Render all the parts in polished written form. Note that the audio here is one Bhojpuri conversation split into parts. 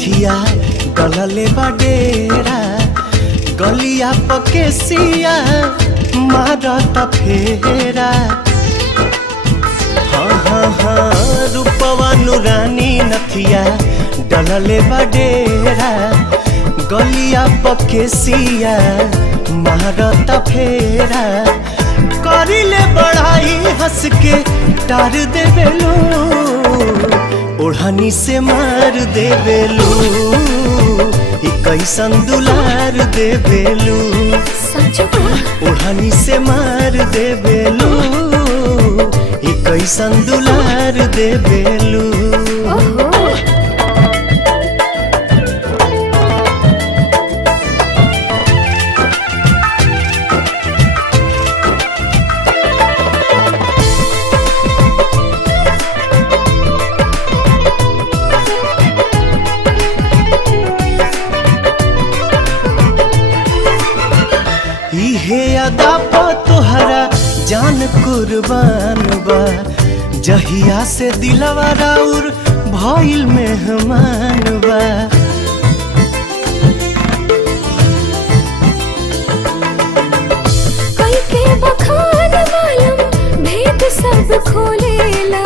नथिया गलले बडेरा गलिया पकेसिया मारत फेरा। हाँ हाँ हाँ रूपवा नुरानी नथिया डलले बडेरा गलिया पकेसिया मारत फेरा। करिले बढ़ाई हंस के टार देवेलू ओढ़नी से मार देवेलू कैसन दुलार देवेलू ओढ़नी से मार देवेलू कैसन दुलार देवेलू। इहे अदा पा तोहरा जान कुर्बान बा जहिया से दिलवा राउर भइल मेहमान बा। कई के बखान मालूम भेद सब खोलेला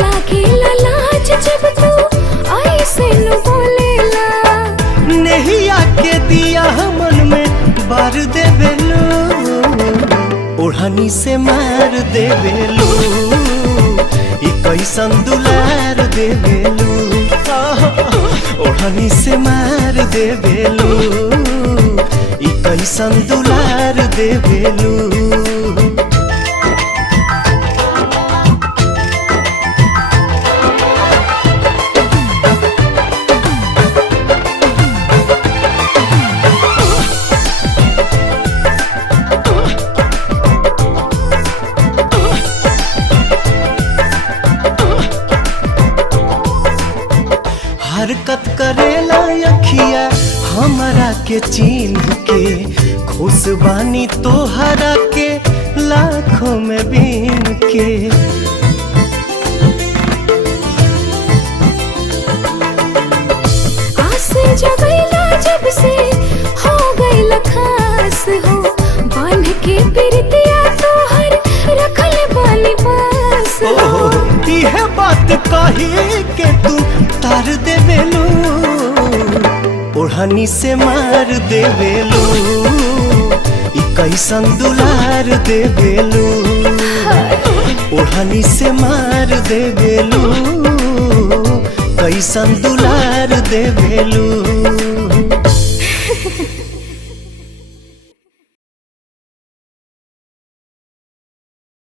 लागेला लाज जब तू ऐसे न बोलेला। नहिया के दिया मन में बार देवेलू ओढ़नी से मार देवेलू कैसन दुलार देवेलू ओढ़नी से मार देवेलू कैसन दुलार देवेलू। हरकत करेला अखिया हमरा के चिन्ह के खुश बानी तोहरा के लाखों में बीन के। आस जगैला जब से हो गइल खास हो बांध के प्रीतिया तोहर रखल बानी पास हो। इहे बात कही के तू तार देवेलू ओढ़नी से मार देवेलू कैसन दुलार देवेलू ओढ़नी से मार देवेलू कैसन दुलार देवेलू।